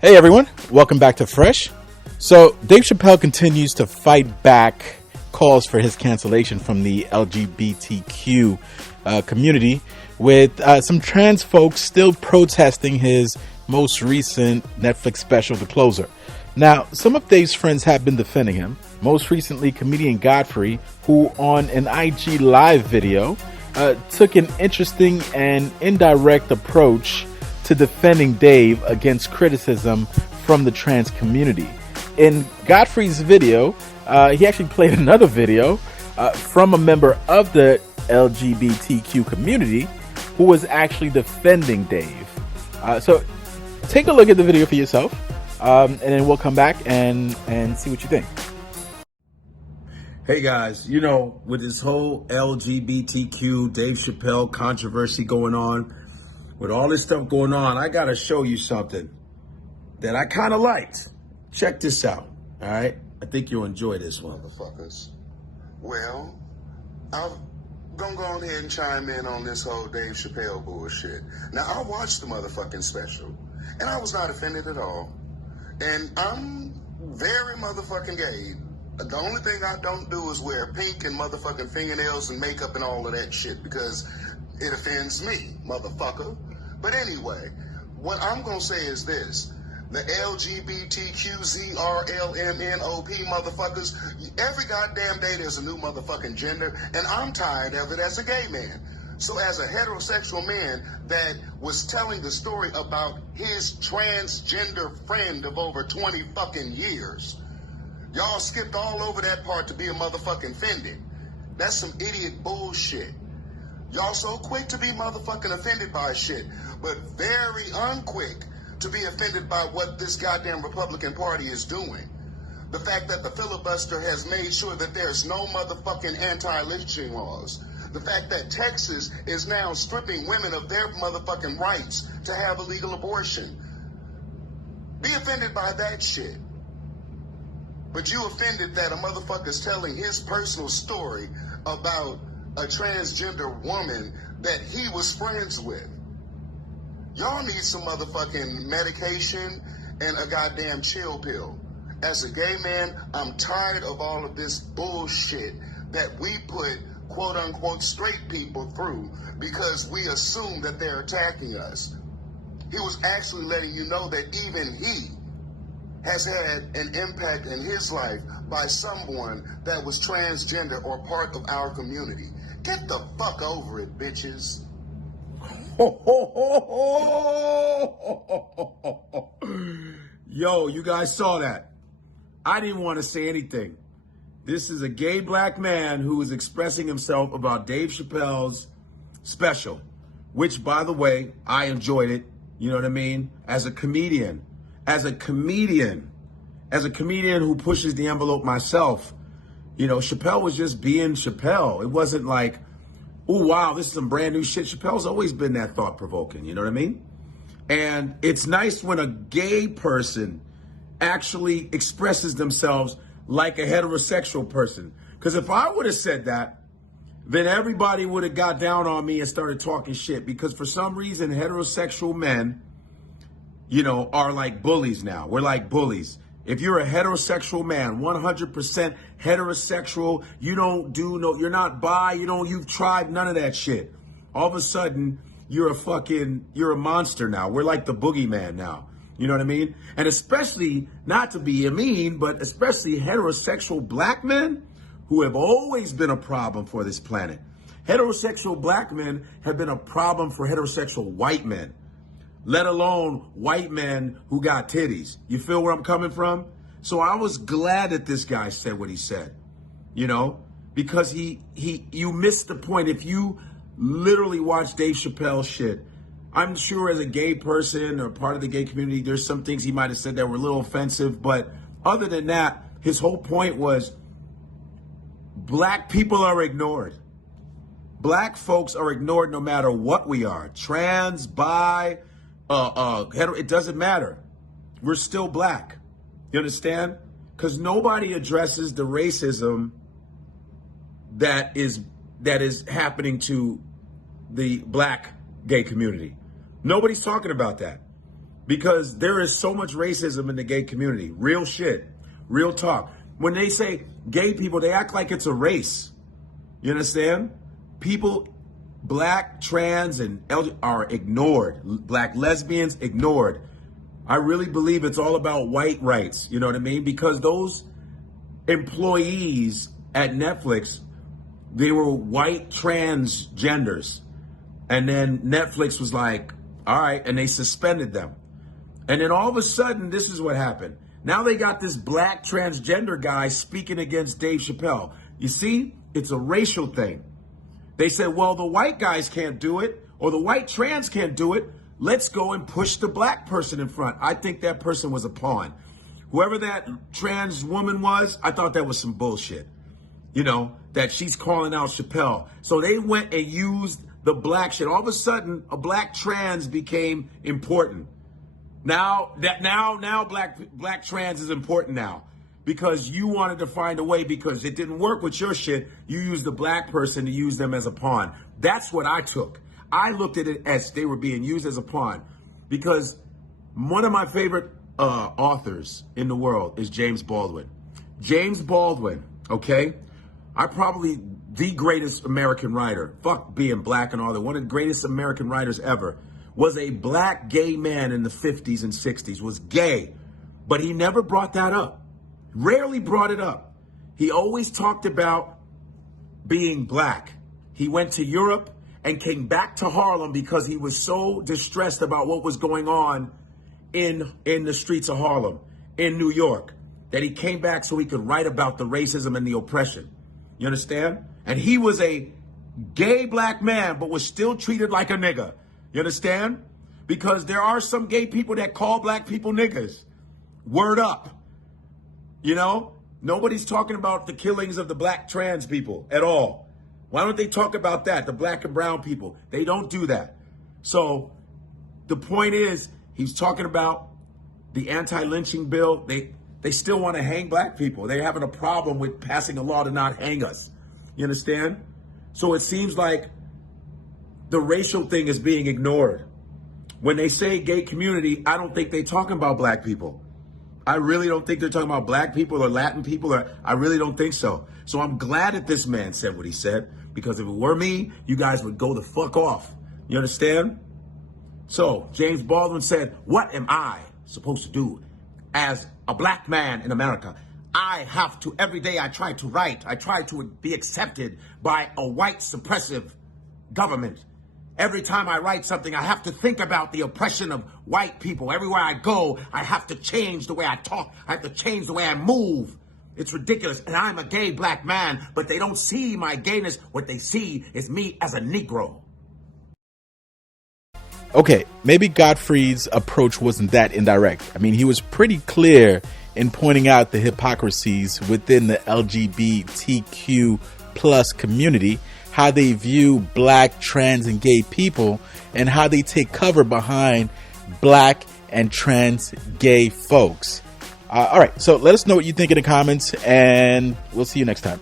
Hey everyone, welcome back to Fresh. So Dave Chapelle continues to fight back calls for his cancellation from the LGBTQ community, with some trans folks still protesting his most recent Netflix special, The Closer. Now, some of Dave's friends have been defending him. Most recently, comedian Godfrey, who on an IG live video took an interesting and indirect approach to defending Dave against criticism from the trans community. In Godfrey's video, he actually played another video from a member of the LGBTQ community who was actually defending Dave. So take a look at the video for yourself, and then we'll come back and see what you think. Hey guys, you know, with this whole LGBTQ Dave Chapelle controversy going on, with all this stuff going on, I gotta show you something that I kind of liked. Check this out, all right? I think you'll enjoy this one. Motherfuckers. Well, I'm gonna go ahead and chime in on this whole Dave Chapelle bullshit. Now, I watched the motherfucking special, and I was not offended at all. And I'm very motherfucking gay. The only thing I don't do is wear pink and motherfucking fingernails and makeup and all of that shit because it offends me, motherfucker. But anyway, what I'm gonna say is this. The LGBTQZRLMNOP motherfuckers, every goddamn day there's a new motherfucking gender, and I'm tired of it as a gay man. So as a heterosexual man that was telling the story about his transgender friend of over 20 fucking years, y'all skipped all over that part to be a motherfucking offended. That's some idiot bullshit. Y'all so quick to be motherfucking offended by shit, but very unquick to be offended by what this goddamn Republican Party is doing. The fact that the filibuster has made sure that there's no motherfucking anti-lynching laws. The fact that Texas is now stripping women of their motherfucking rights to have a legal abortion. Be offended by that shit. But you offended that a motherfucker's telling his personal story about a transgender woman that he was friends with. Y'all need some motherfucking medication and a goddamn chill pill. As a gay man, I'm tired of all of this bullshit that we put quote unquote straight people through because we assume that they're attacking us. He was actually letting you know that even he has had an impact in his life by someone that was transgender or part of our community. Get the fuck over it, bitches. Yo, you guys saw that. I didn't want to say anything. This is a gay black man who is expressing himself about Dave Chappelle's special, which, by the way, I enjoyed it. You know what I mean? As a comedian who pushes the envelope myself, you know, Chapelle was just being Chapelle. It wasn't like, oh, wow, this is some brand new shit. Chappelle's always been that thought-provoking, you know what I mean? And it's nice when a gay person actually expresses themselves like a heterosexual person. Because if I would have said that, then everybody would have got down on me and started talking shit. Because for some reason, heterosexual men, you know, are like bullies now. We're like bullies. If you're a heterosexual man, 100% heterosexual, you don't do no, you're not bi, you've tried none of that shit. All of a sudden, you're a monster now. We're like the boogeyman now. You know what I mean? And especially, not to be mean, but especially heterosexual black men who have always been a problem for this planet. Heterosexual black men have been a problem for heterosexual white men, let alone white men who got titties. You feel where I'm coming from? So I was glad that this guy said what he said, you know, because you missed the point. If you literally watch Dave Chappelle shit, I'm sure as a gay person or part of the gay community, there's some things he might have said that were a little offensive. But other than that, his whole point was black people are ignored. Black folks are ignored no matter what we are. Trans, bi, hetero, it doesn't matter. We're still black. You understand? Because nobody addresses the racism that is happening to the black gay community. Nobody's talking about that. because there is so much racism in the gay community. Real shit, real talk. When they say gay people, they act like it's a race. You understand? People, black, trans, and are ignored. Black lesbians ignored. I really believe it's all about white rights. You know what I mean? Because those employees at Netflix, they were white transgenders. And then Netflix was like, all right, and they suspended them. And then all of a sudden, this is what happened. Now they got this black transgender guy speaking against Dave Chapelle. You see, it's a racial thing. They said, well, the white guys can't do it, or the white trans can't do it. Let's go and push the black person in front. I think that person was a pawn. Whoever that trans woman was, I thought that was some bullshit. You know, that she's calling out Chapelle. So they went and used the black shit. All of a sudden, a black trans became important. Now black trans is important now, because you wanted to find a way, because it didn't work with your shit. You used the black person to use them as a pawn. That's what I took. I looked at it as they were being used as a pawn, because one of my favorite authors in the world is James Baldwin. James Baldwin, okay? Probably the greatest American writer. Fuck being black and all that. One of the greatest American writers ever. Was a black gay man in the 50s and 60s, was gay, but he never brought that up. Rarely brought it up. He always talked about being black. He went to Europe and came back to Harlem because he was so distressed about what was going on in the streets of Harlem, in New York, that he came back so he could write about the racism and the oppression. You understand? And he was a gay black man, but was still treated like a nigga. You understand? Because there are some gay people that call black people niggas. Word up. You know? Nobody's talking about the killings of the black trans people at all. Why don't they talk about that? The black and brown people. They don't do that. So the point is, he's talking about the anti-lynching bill. They still want to hang black people. They're having a problem with passing a law to not hang us. You understand? So it seems like the racial thing is being ignored. When they say gay community, I don't think they're talking about black people. I really don't think they're talking about black people or Latin people. I really don't think so. So I'm glad that this man said what he said, because if it were me, you guys would go the fuck off. You understand? So James Baldwin said, what am I supposed to do as a black man in America? I have to, every day I try to write, I try to be accepted by a white suppressive government. Every time I write something, I have to think about the oppression of white people. Everywhere I go, I have to change the way I talk. I have to change the way I move. It's ridiculous. And I'm a gay black man, but they don't see my gayness. What they see is me as a Negro. Okay, maybe Godfrey's approach wasn't that indirect. I mean, he was pretty clear in pointing out the hypocrisies within the LGBTQ plus community, how they view black, trans, and gay people, and how they take cover behind black and trans gay folks. All right, so let us know what you think in the comments, and we'll see you next time.